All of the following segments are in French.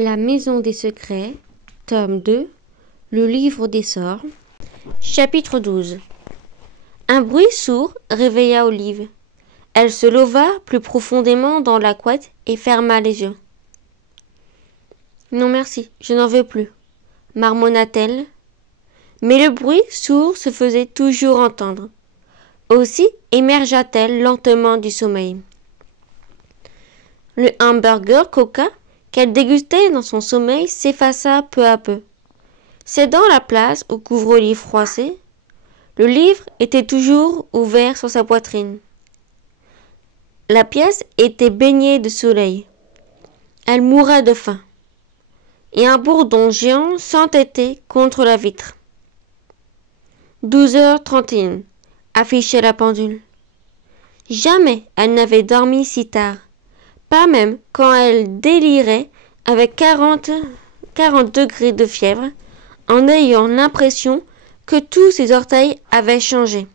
La Maison des Secrets, tome 2, le livre des sorts, chapitre 12. Un bruit sourd réveilla Olive. Elle se leva plus profondément dans la couette et ferma les yeux. « Non merci, je n'en veux plus, » marmonna-t-elle. Mais le bruit sourd se faisait toujours entendre. Aussi émergea-t-elle lentement du sommeil. Le hamburger Coca qu'elle dégustait dans son sommeil s'effaça peu à peu. Cédant la place au couvre-lit froissé, le livre était toujours ouvert sur sa poitrine. La pièce était baignée de soleil. Elle mourait de faim. Et un bourdon géant s'entêtait contre la vitre. 12h31, affichait la pendule. Jamais elle n'avait dormi si tard, pas même quand elle délirait avec 40 degrés de fièvre, en ayant l'impression que tous ses orteils avaient changé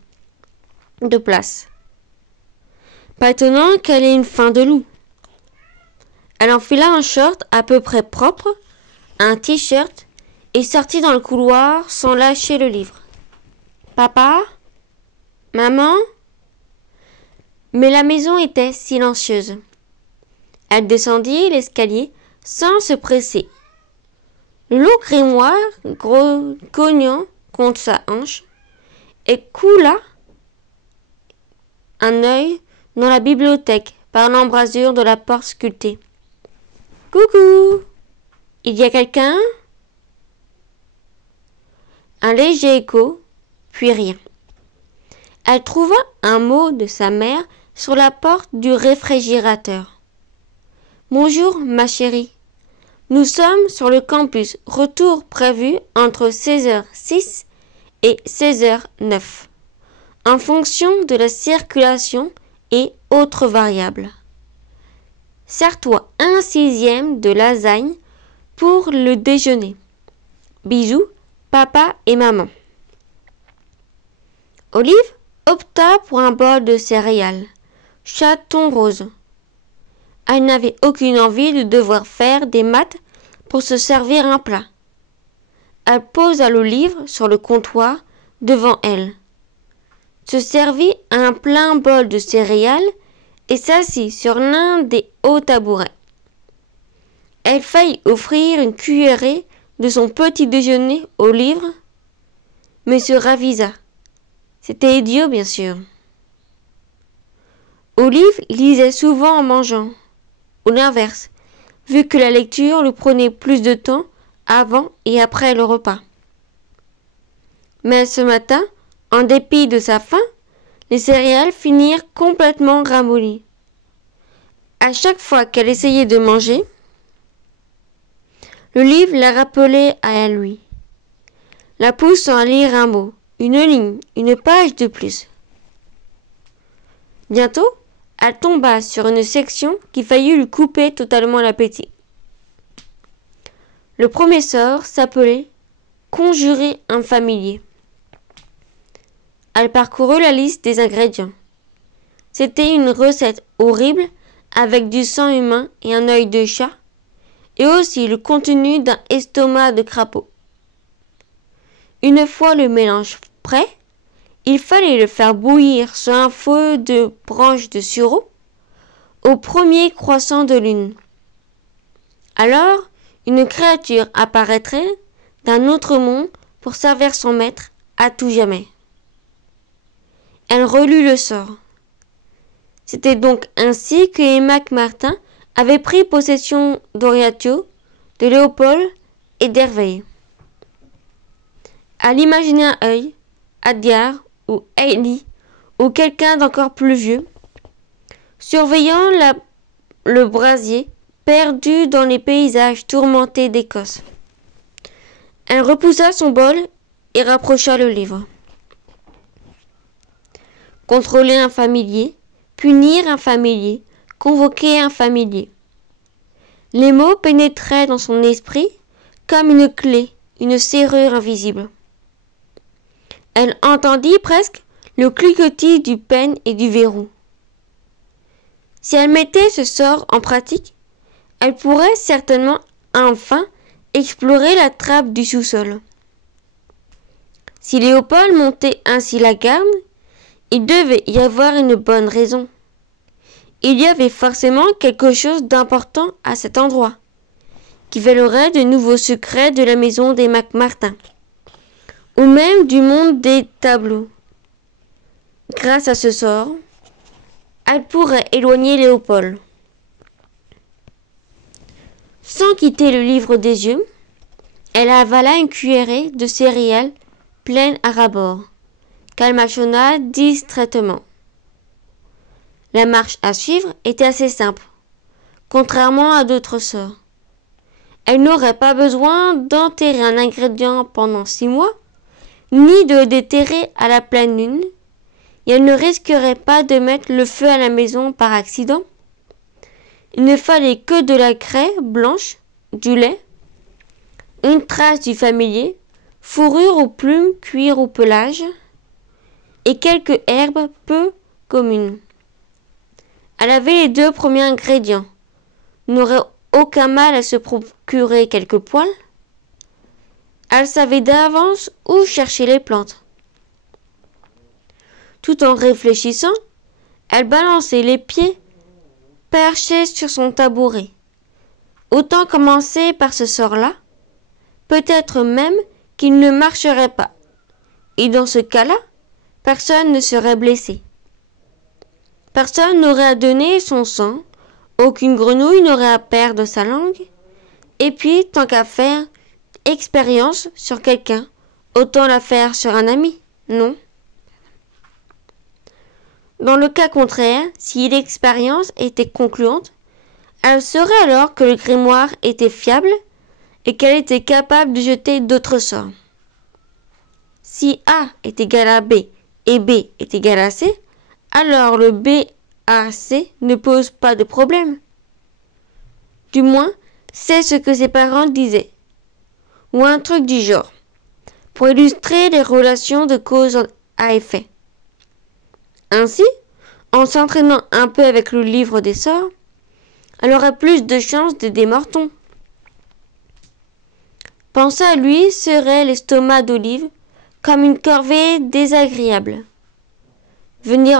de place. Pas étonnant qu'elle ait une faim de loup. Elle enfila un short à peu près propre, un t-shirt, et sortit dans le couloir sans lâcher le livre. « Papa ? Maman ?» Mais la maison était silencieuse. Elle descendit l'escalier sans se presser. Le lourd grimoire, cognant contre sa hanche, et coula un œil dans la bibliothèque par l'embrasure de la porte sculptée. « Coucou ! Il y a quelqu'un ?» Un léger écho, puis rien. Elle trouva un mot de sa mère sur la porte du réfrigérateur. « Bonjour, ma chérie. Nous sommes sur le campus. Retour prévu entre 16h06 et 16h09, en fonction de la circulation et autres variables. Sers-toi 1/6 de lasagne pour le déjeuner. Bisous, papa et maman. » Olive opta pour un bol de céréales, chaton rose. Elle n'avait aucune envie de devoir faire des maths pour se servir un plat. Elle posa le livre sur le comptoir devant elle, se servit un plein bol de céréales et s'assit sur l'un des hauts tabourets. Elle faillit offrir une cuillerée de son petit déjeuner au livre, mais se ravisa. C'était idiot, bien sûr. Olive lisait souvent en mangeant, ou l'inverse, vu que la lecture lui prenait plus de temps avant et après le repas. Mais ce matin, en dépit de sa faim, les céréales finirent complètement ramollies. À chaque fois qu'elle essayait de manger, le livre la rappelait à lui, la poussant à lire un mot, une ligne, une page de plus. Bientôt, elle tomba sur une section qui faillit lui couper totalement l'appétit. Le premier sort s'appelait « Conjurer un familier ». Elle parcourut la liste des ingrédients. C'était une recette horrible avec du sang humain et un œil de chat, et aussi le contenu d'un estomac de crapaud. Une fois le mélange prêt, il fallait le faire bouillir sur un feu de branches de sureau au premier croissant de lune. Alors, une créature apparaîtrait d'un autre monde pour servir son maître à tout jamais. Elle relut le sort. C'était donc ainsi que Emma Martin avait pris possession d'Oriatio, de Léopold et d'Hervé. Elle imaginait un œil, Adgar ou Hailey ou quelqu'un d'encore plus vieux, surveillant le brasier perdu dans les paysages tourmentés d'Écosse. Elle repoussa son bol et rapprocha le livre. Contrôler un familier, punir un familier, convoquer un familier. Les mots pénétraient dans son esprit comme une clé, une serrure invisible. Elle entendit presque le cliquetis du peigne et du verrou. Si elle mettait ce sort en pratique, elle pourrait certainement enfin explorer la trappe du sous-sol. Si Léopold montait ainsi la garde, il devait y avoir une bonne raison. Il y avait forcément quelque chose d'important à cet endroit, qui valerait de nouveaux secrets de la maison des McMartin, ou même du monde des tableaux. Grâce à ce sort, elle pourrait éloigner Léopold. Sans quitter le livre des yeux, elle avala une cuillerée de céréales pleine à ras-bord, qu'elle mâchonna distraitement. La marche à suivre était assez simple, contrairement à d'autres sorts. Elle n'aurait pas besoin d'enterrer un ingrédient pendant 6 mois, ni de le déterrer à la pleine lune, et elle ne risquerait pas de mettre le feu à la maison par accident. Il ne fallait que de la craie blanche, du lait, une trace du familier, fourrure ou plumes, cuir ou pelage, et quelques herbes peu communes. Elle avait les 2 premiers ingrédients, n'aurait aucun mal à se procurer quelques poils. Elle savait d'avance où chercher les plantes. Tout en réfléchissant, elle balançait les pieds perchés sur son tabouret. Autant commencer par ce sort-là, peut-être même qu'il ne marcherait pas. Et dans ce cas-là, personne ne serait blessé. Personne n'aurait à donner son sang, aucune grenouille n'aurait à perdre sa langue, et puis, tant qu'à faire expérience sur quelqu'un, autant la faire sur un ami, non? Dans le cas contraire, si l'expérience était concluante, elle saurait alors que le grimoire était fiable et qu'elle était capable de jeter d'autres sorts. Si A est égal à B et B est égal à C, alors le BAC ne pose pas de problème. Du moins, c'est ce que ses parents disaient, ou un truc du genre, pour illustrer les relations de cause à effet. Ainsi, en s'entraînant un peu avec le livre des sorts, elle aurait plus de chances d'aider Morton. Penser à lui serait l'estomac d'Olive comme une corvée désagréable. Venir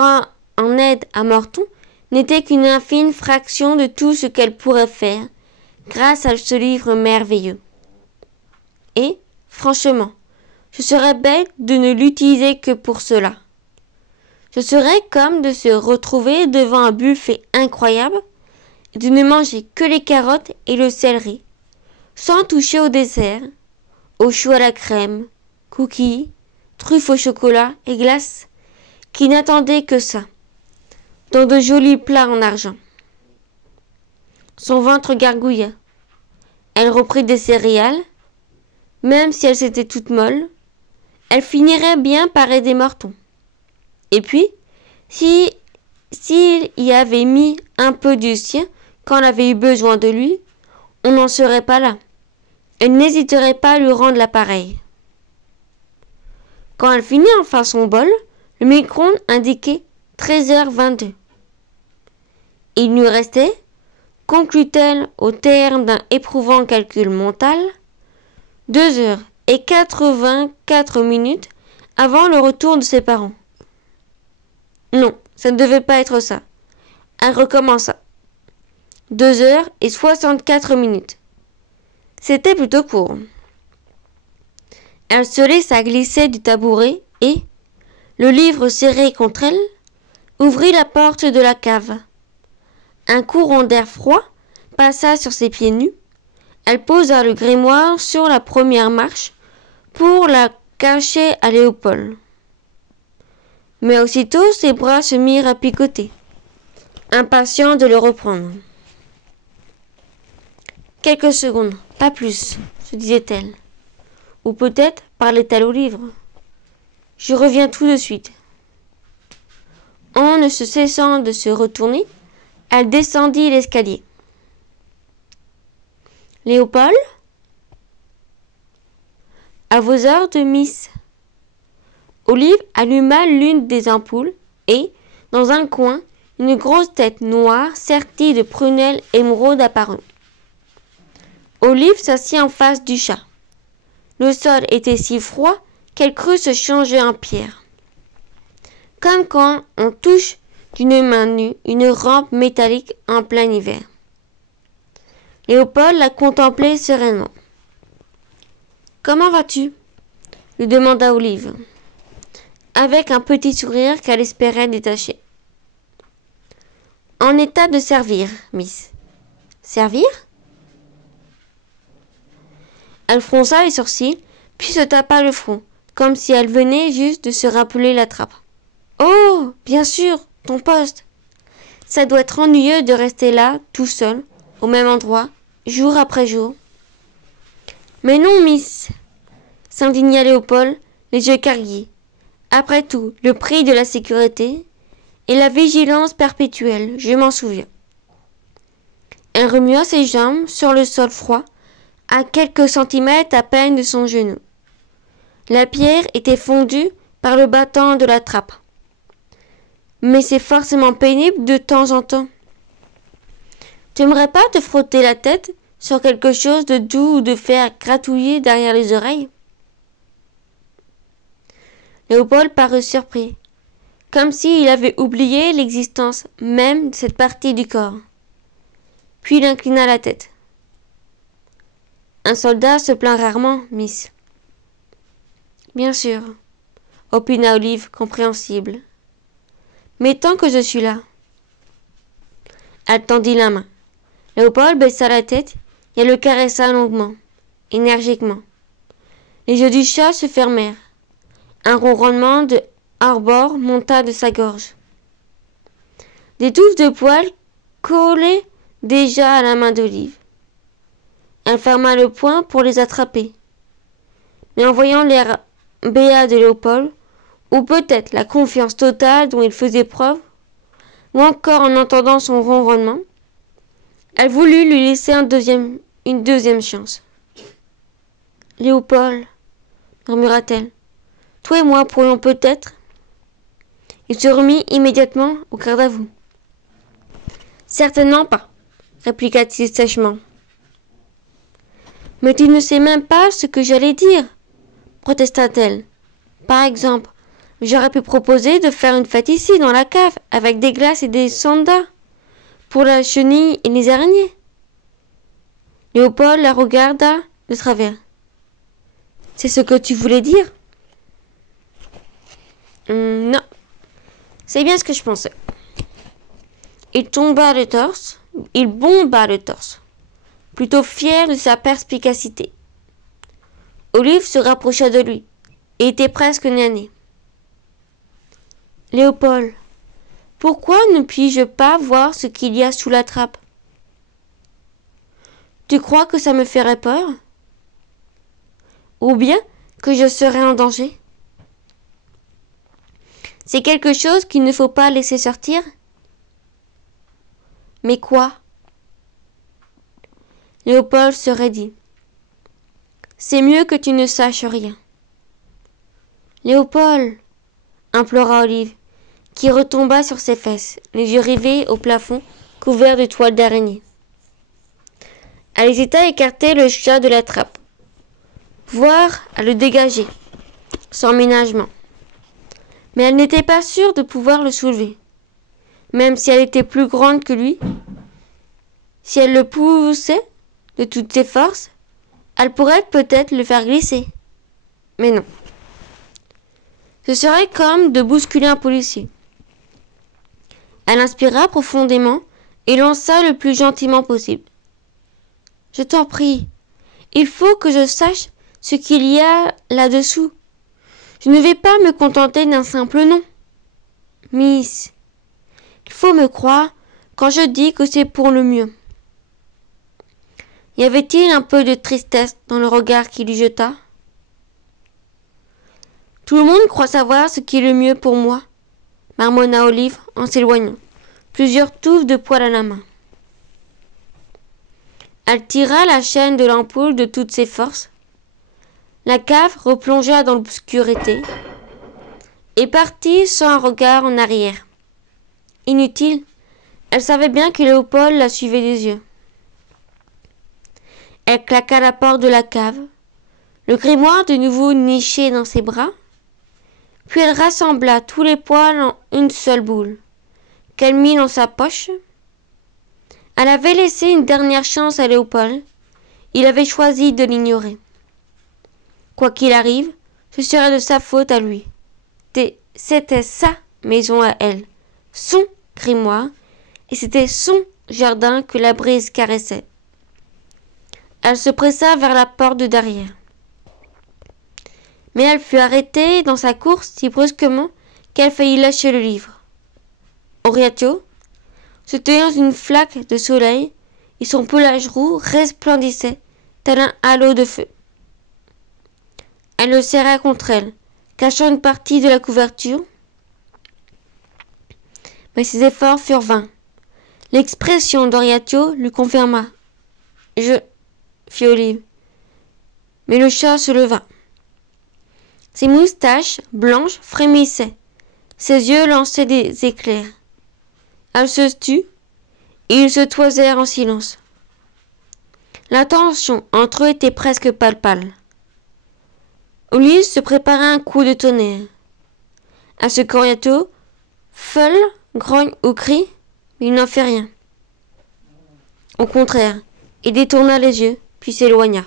en aide à Morton n'était qu'une infime fraction de tout ce qu'elle pourrait faire grâce à ce livre merveilleux. Et, franchement, ce serait bête de ne l'utiliser que pour cela. Ce serait comme de se retrouver devant un buffet incroyable et de ne manger que les carottes et le céleri, sans toucher au dessert, aux choux à la crème, cookies, truffes au chocolat et glaces, qui n'attendaient que ça, dans de jolis plats en argent. Son ventre gargouilla. Elle reprit des céréales, même si elles étaient toutes molles, elle finirait bien par aider Morton. Et puis, s'il y avait mis un peu du sien quand elle avait eu besoin de lui, on n'en serait pas là. Elle n'hésiterait pas à lui rendre l'appareil. Quand elle finit enfin son bol, le micro-ondes indiquait 13h22. Il lui restait, conclut-elle au terme d'un éprouvant calcul mental, 2h84 avant le retour de ses parents. Non, ça ne devait pas être ça. Elle recommença. 2h64. C'était plutôt court. Elle se laissa glisser du tabouret et, le livre serré contre elle, ouvrit la porte de la cave. Un courant d'air froid passa sur ses pieds nus. Elle posa le grimoire sur la première marche pour la cacher à Léopold. Mais aussitôt ses bras se mirent à picoter, impatients de le reprendre. Quelques secondes, pas plus, se disait-elle. Ou peut-être parlait-elle au livre. Je reviens tout de suite. En ne se cessant de se retourner, elle descendit l'escalier. Léopold ? À vos ordres, miss. Olive alluma l'une des ampoules et, dans un coin, une grosse tête noire sertie de prunelles émeraude apparut. Olive s'assit en face du chat. Le sol était si froid qu'elle crut se changer en pierre. Comme quand on touche d'une main nue une rampe métallique en plein hiver. Léopold la contemplait sereinement. « Comment vas-tu » lui demanda Olive, avec un petit sourire qu'elle espérait détacher. « En état de servir, Miss. »« Servir ?» Elle fronça les sourcils, puis se tapa le front, comme si elle venait juste de se rappeler la trappe. « Oh, bien sûr, ton poste. Ça doit être ennuyeux de rester là, tout seul, au même endroit, jour après jour. »« Mais non, Miss !» s'indigna Léopold, les yeux cargués. Après tout, le prix de la sécurité et la vigilance perpétuelle, je m'en souviens. Elle remua ses jambes sur le sol froid, à quelques centimètres à peine de son genou. La pierre était fondue par le battant de la trappe. Mais c'est forcément pénible de temps en temps. Tu n'aimerais pas te frotter la tête sur quelque chose de doux ou de faire gratouiller derrière les oreilles? Léopold parut surpris, comme s'il avait oublié l'existence même de cette partie du corps. Puis il inclina la tête. Un soldat se plaint rarement, Miss. Bien sûr, opina Olive, compréhensible. Mais tant que je suis là. Elle tendit la main. Léopold baissa la tête et elle le caressa longuement, énergiquement. Les yeux du chat se fermèrent. Un ronronnement de harbor monta de sa gorge. Des touffes de poils collaient déjà à la main d'Olive. Elle ferma le poing pour les attraper. Mais en voyant l'air béat de Léopold, ou peut-être la confiance totale dont il faisait preuve, ou encore en entendant son ronronnement, elle voulut lui laisser une deuxième chance. « Léopold, murmura-t-elle, toi et moi pourrions peut-être... » Il se remit immédiatement au garde-à-vous. « Certainement pas, » répliqua-t-il sèchement. « Mais tu ne sais même pas ce que j'allais dire, » protesta-t-elle. « Par exemple, j'aurais pu proposer de faire une fête ici, dans la cave, avec des glaces et des sodas, pour la chenille et les araignées. » Léopold la regarda de travers. « C'est ce que tu voulais dire ?»« Non, c'est bien ce que je pensais. » Il bomba le torse, plutôt fier de sa perspicacité. Olive se rapprocha de lui, et était presque nez. « Léopold, pourquoi ne puis-je pas voir ce qu'il y a sous la trappe? Tu crois que ça me ferait peur? Ou bien que je serais en danger? C'est quelque chose qu'il ne faut pas laisser sortir? Mais quoi? » Léopold se raidit. « C'est mieux que tu ne saches rien. »« Léopold !» implora Olive, qui retomba sur ses fesses, les yeux rivés au plafond, couverts de toiles d'araignée. Elle hésita à écarter le chat de la trappe, voire à le dégager, sans ménagement. Mais elle n'était pas sûre de pouvoir le soulever, même si elle était plus grande que lui. Si elle le poussait de toutes ses forces, elle pourrait peut-être le faire glisser. Mais non. Ce serait comme de bousculer un policier. Elle inspira profondément et lança le plus gentiment possible. « Je t'en prie, il faut que je sache ce qu'il y a là-dessous. Je ne vais pas me contenter d'un simple nom. Miss, il faut me croire quand je dis que c'est pour le mieux. » Y avait-il un peu de tristesse dans le regard qu'il lui jeta? « Tout le monde croit savoir ce qui est le mieux pour moi, » marmonna Olive en s'éloignant, plusieurs touffes de poils à la main. Elle tira la chaîne de l'ampoule de toutes ses forces. La cave replongea dans l'obscurité et partit sans un regard en arrière. Inutile, elle savait bien que Léopold la suivait des yeux. Elle claqua la porte de la cave, le grimoire de nouveau niché dans ses bras, puis elle rassembla tous les poils en une seule boule, qu'elle mit dans sa poche. Elle avait laissé une dernière chance à Léopold. Il avait choisi de l'ignorer. Quoi qu'il arrive, ce serait de sa faute à lui. C'était sa maison à elle, son grimoire, et c'était son jardin que la brise caressait. Elle se pressa vers la porte de derrière. Mais elle fut arrêtée dans sa course si brusquement qu'elle faillit lâcher le livre. Oriatio se tenait dans une flaque de soleil et son pelage roux resplendissait tel un halo de feu. Elle le serra contre elle, cachant une partie de la couverture, mais ses efforts furent vains. L'expression d'Oriatio lui confirma. « Je... » fit Olive. Mais le chat se leva. Ses moustaches blanches frémissaient. Ses yeux lançaient des éclairs. Elle se tut, et ils se toisèrent en silence. La tension entre eux était presque palpable. Olive se préparait un coup de tonnerre. À ce qu'Oriatio feule, grogne ou crie, mais il n'en fit rien. Au contraire, il détourna les yeux, puis s'éloigna.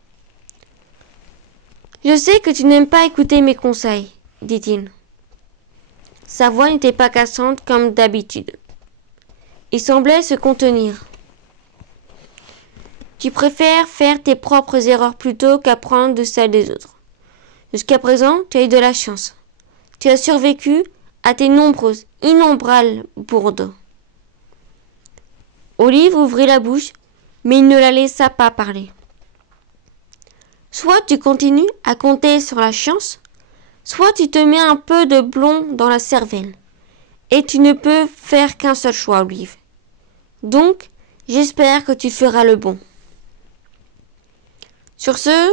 « Je sais que tu n'aimes pas écouter mes conseils, » dit-il. Sa voix n'était pas cassante comme d'habitude. Il semblait se contenir. « Tu préfères faire tes propres erreurs plutôt qu'apprendre de celles des autres. Jusqu'à présent, tu as eu de la chance. Tu as survécu à tes nombreuses, innombrables bourdes. » Olive ouvrit la bouche, mais il ne la laissa pas parler. Soit tu continues à compter sur la chance, soit tu te mets un peu de blond dans la cervelle. Et tu ne peux faire qu'un seul choix, Olive. Donc, j'espère que tu feras le bon. Sur ce,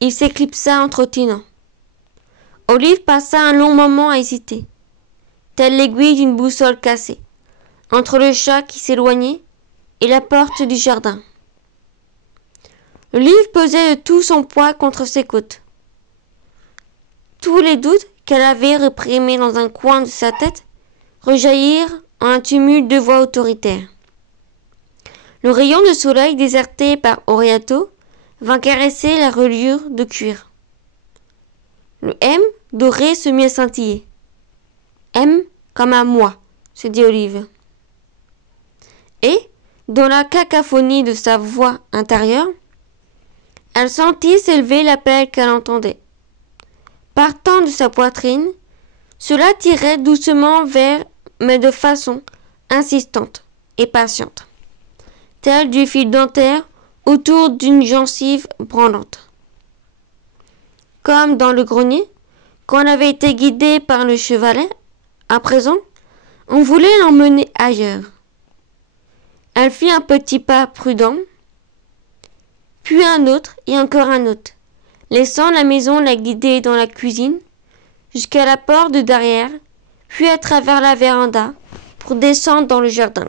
il s'éclipsa en trottinant. Olive passa un long moment à hésiter, telle l'aiguille d'une boussole cassée, entre le chat qui s'éloignait et la porte du jardin. Le livre pesait de tout son poids contre ses côtes. Tous les doutes qu'elle avait réprimés dans un coin de sa tête rejaillirent en un tumulte de voix autoritaires. Le rayon de soleil déserté par Oriatio vint caresser la reliure de cuir. Le M doré se mit à scintiller. M comme à moi, se dit Olive. Et, dans la cacophonie de sa voix intérieure, elle sentit s'élever l'appel qu'elle entendait. Partant de sa poitrine, cela tirait doucement vers, mais de façon insistante et patiente, tel du fil dentaire autour d'une gencive brandante. Comme dans le grenier, quand on avait été guidé par le chevalet, à présent, on voulait l'emmener ailleurs. Elle fit un petit pas prudent, puis un autre et encore un autre, laissant la maison la guider dans la cuisine, jusqu'à la porte de derrière, puis à travers la véranda, pour descendre dans le jardin.